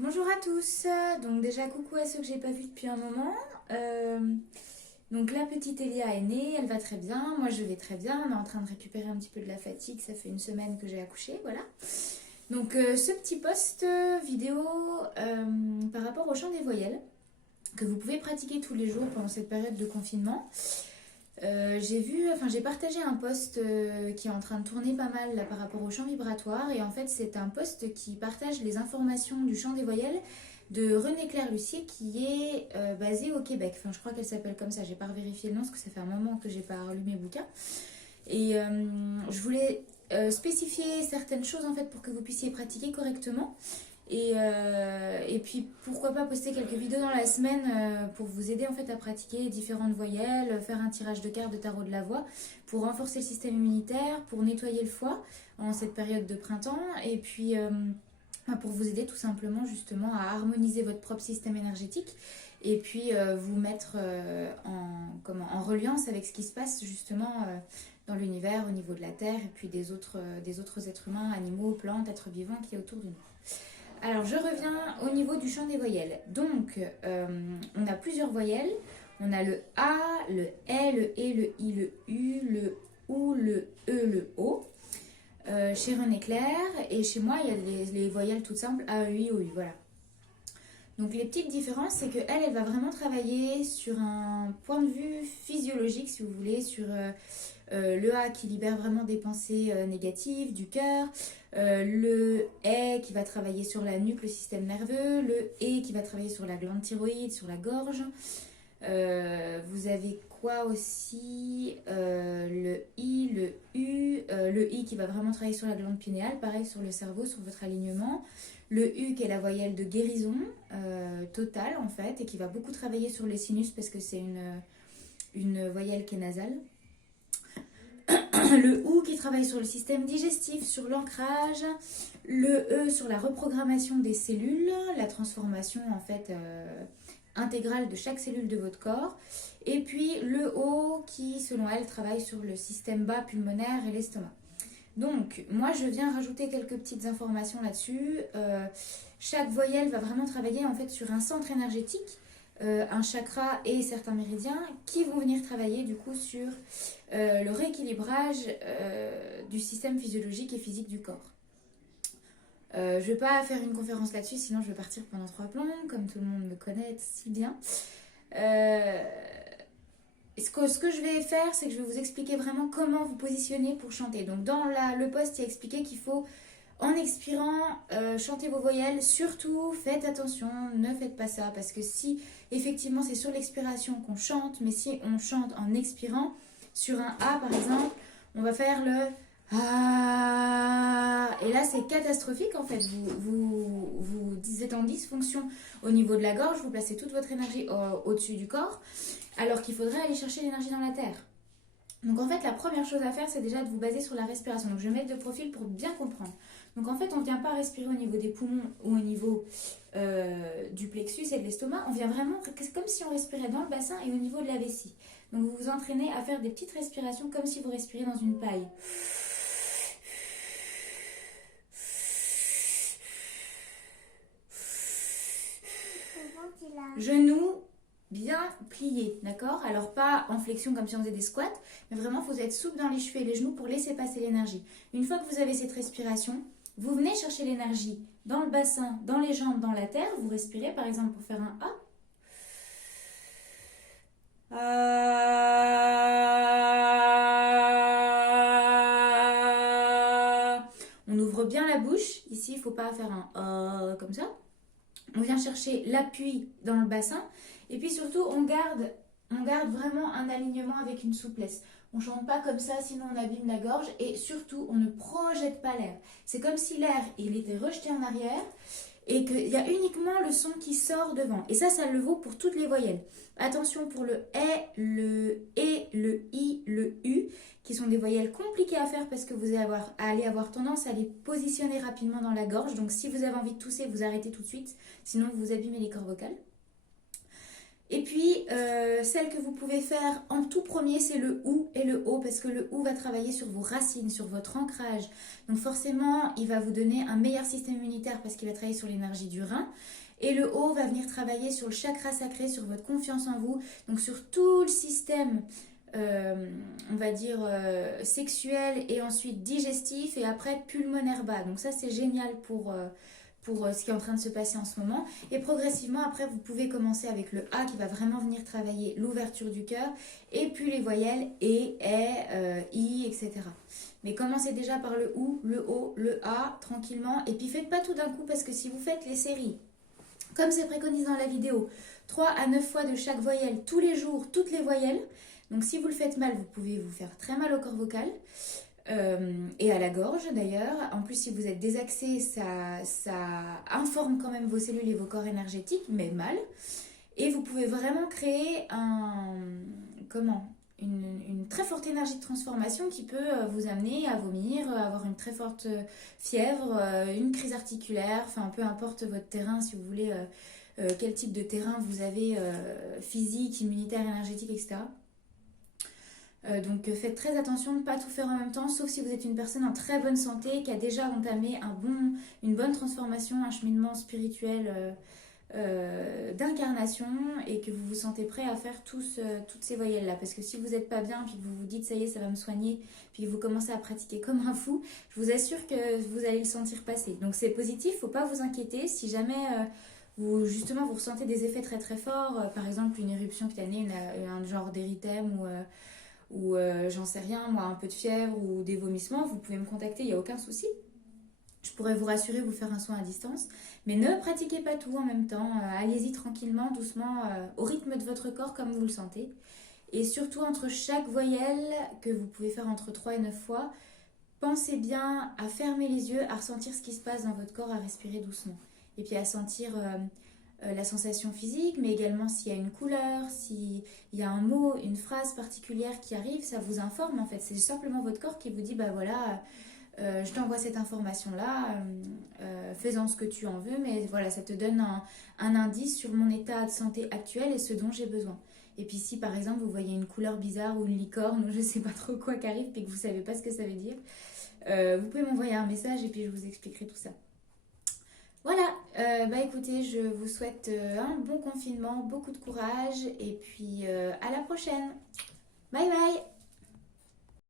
Bonjour à tous, donc déjà coucou à ceux que j'ai pas vus depuis un moment. Euh, donc la petite Elia est née, elle va très bien, moi je vais très bien, on est en train de récupérer un petit peu de la fatigue, ça fait une semaine que j'ai accouché, voilà. Donc ce petit post vidéo par rapport au chant des voyelles que vous pouvez pratiquer tous les jours pendant cette période de confinement. J'ai partagé un post qui est en train de tourner pas mal là, par rapport au chant vibratoire. Et en fait, c'est un post qui partage les informations du chant des voyelles de René-Claire Lucier qui est basée au Québec. Enfin, je crois qu'elle s'appelle comme ça. J'ai pas vérifié le nom parce que ça fait un moment que j'ai pas relu mes bouquins. Et je voulais spécifier certaines choses en fait pour que vous puissiez pratiquer correctement. Et puis pourquoi pas poster quelques vidéos dans la semaine pour vous aider en fait à pratiquer différentes voyelles, faire un tirage de cartes de tarot de la voix pour renforcer le système immunitaire, pour nettoyer le foie en cette période de printemps et puis pour vous aider tout simplement justement à harmoniser votre propre système énergétique et puis vous mettre en reliance avec ce qui se passe justement dans l'univers au niveau de la Terre et puis des autres êtres humains, animaux, plantes, êtres vivants qui est autour de nous. Alors, je reviens au niveau du chant des voyelles. Donc, on a plusieurs voyelles. On a le A, le E, le E, le I, le U, le OU, le E, le O. Chez René Clair et chez moi, il y a les voyelles toutes simples A, E, I, O, U. Voilà. Donc, les petites différences, c'est qu'elle, elle va vraiment travailler sur un point de vue physiologique, si vous voulez, sur le A qui libère vraiment des pensées négatives du cœur, le E qui va travailler sur la nuque, le système nerveux, le E qui va travailler sur la glande thyroïde, sur la gorge. Vous avez quoi aussi le I, le U, le I qui va vraiment travailler sur la glande pinéale, pareil sur le cerveau, sur votre alignement. Le U qui est la voyelle de guérison totale en fait et qui va beaucoup travailler sur les sinus parce que c'est une voyelle qui est nasale. Le OU qui travaille sur le système digestif, sur l'ancrage, le E sur la reprogrammation des cellules, la transformation en fait intégrale de chaque cellule de votre corps, et puis le O qui selon elle travaille sur le système bas pulmonaire et l'estomac. Donc moi je viens rajouter quelques petites informations là-dessus. Chaque voyelle va vraiment travailler en fait sur un centre énergétique, un chakra et certains méridiens qui vont venir travailler du coup sur le rééquilibrage du système physiologique et physique du corps. Je ne vais pas faire une conférence là-dessus, sinon je vais partir pendant 3 plombs, comme tout le monde me connaît si bien. Ce que je vais faire, c'est que je vais vous expliquer vraiment comment vous positionner pour chanter. Donc dans le post, il y a expliqué qu'il faut, en expirant, chanter vos voyelles. Surtout, faites attention, ne faites pas ça. Parce que si, effectivement, c'est sur l'expiration qu'on chante, mais si on chante en expirant, sur un A par exemple, on va faire le Ah. Et là, c'est catastrophique en fait. Vous êtes en dysfonction au niveau de la gorge, vous placez toute votre énergie au-dessus du corps, alors qu'il faudrait aller chercher l'énergie dans la terre. Donc en fait, la première chose à faire, c'est déjà de vous baser sur la respiration. Donc je vais mettre de profil pour bien comprendre. Donc en fait, on ne vient pas respirer au niveau des poumons ou au niveau du plexus et de l'estomac. On vient vraiment, c'est comme si on respirait dans le bassin et au niveau de la vessie. Donc vous vous entraînez à faire des petites respirations comme si vous respiriez dans une paille. Genoux bien pliés, d'accord? Alors pas en flexion comme si on faisait des squats, mais vraiment il faut être souple dans les chevilles et les genoux pour laisser passer l'énergie. Une fois que vous avez cette respiration, vous venez chercher l'énergie dans le bassin, dans les jambes, dans la terre. Vous respirez par exemple pour faire un A. On ouvre bien la bouche. Ici, il ne faut pas faire un comme ça. On vient chercher l'appui dans le bassin. Et puis surtout, on garde vraiment un alignement avec une souplesse. On ne chante pas comme ça, sinon on abîme la gorge. Et surtout, on ne projette pas l'air. C'est comme si l'air, il était rejeté en arrière et qu'il y a uniquement le son qui sort devant. Et ça le vaut pour toutes les voyelles. Attention pour le E, le I, le U, qui sont des voyelles compliquées à faire parce que vous allez avoir tendance à les positionner rapidement dans la gorge. Donc si vous avez envie de tousser, vous arrêtez tout de suite, sinon vous abîmez les cordes vocales. Et puis, celle que vous pouvez faire en tout premier, c'est le OU et le O, parce que le OU va travailler sur vos racines, sur votre ancrage. Donc forcément, il va vous donner un meilleur système immunitaire parce qu'il va travailler sur l'énergie du rein. Et le O va venir travailler sur le chakra sacré, sur votre confiance en vous, donc sur tout le système, on va dire, sexuel et ensuite digestif et après pulmonaire bas. Donc ça, c'est génial pour ce qui est en train de se passer en ce moment. Et progressivement, après, vous pouvez commencer avec le A qui va vraiment venir travailler l'ouverture du cœur, et puis les voyelles E, I, etc. Mais commencez déjà par le OU, le O, le A, tranquillement. Et puis faites pas tout d'un coup, parce que si vous faites les séries, comme c'est préconisé dans la vidéo, 3 à 9 fois de chaque voyelle, tous les jours, toutes les voyelles. Donc si vous le faites mal, vous pouvez vous faire très mal au corps vocal. Et à la gorge d'ailleurs. En plus, si vous êtes désaxé, ça informe quand même vos cellules et vos corps énergétiques, mais mal. Et vous pouvez vraiment créer une très forte énergie de transformation qui peut vous amener à vomir, à avoir une très forte fièvre, une crise articulaire, enfin peu importe votre terrain, si vous voulez, quel type de terrain vous avez, physique, immunitaire, énergétique, etc. Donc faites très attention de ne pas tout faire en même temps, sauf si vous êtes une personne en très bonne santé qui a déjà entamé une bonne transformation, un cheminement spirituel d'incarnation, et que vous vous sentez prêt à faire toutes ces voyelles-là. Parce que si vous n'êtes pas bien, puis que vous vous dites ça y est, ça va me soigner, puis que vous commencez à pratiquer comme un fou, je vous assure que vous allez le sentir passer. Donc c'est positif, il ne faut pas vous inquiéter. Si jamais vous ressentez des effets très très forts, par exemple une éruption cutanée, un genre d'érythème ou j'en sais rien, moi, un peu de fièvre ou des vomissements, vous pouvez me contacter, il n'y a aucun souci. Je pourrais vous rassurer, vous faire un soin à distance. Mais ne pratiquez pas tout en même temps. Allez-y tranquillement, doucement, au rythme de votre corps comme vous le sentez. Et surtout, entre chaque voyelle, que vous pouvez faire entre 3 et 9 fois, pensez bien à fermer les yeux, à ressentir ce qui se passe dans votre corps, à respirer doucement. Et puis à sentir la sensation physique, mais également s'il y a une couleur, s'il y a un mot, une phrase particulière qui arrive, ça vous informe en fait. C'est simplement votre corps qui vous dit, bah voilà, je t'envoie cette information-là, fais-en ce que tu en veux, mais voilà, ça te donne un indice sur mon état de santé actuel et ce dont j'ai besoin. Et puis si par exemple vous voyez une couleur bizarre ou une licorne ou je sais pas trop quoi qui arrive et que vous savez pas ce que ça veut dire, vous pouvez m'envoyer un message et puis je vous expliquerai tout ça. Voilà, bah écoutez, je vous souhaite un bon confinement, beaucoup de courage et puis à la prochaine. Bye bye.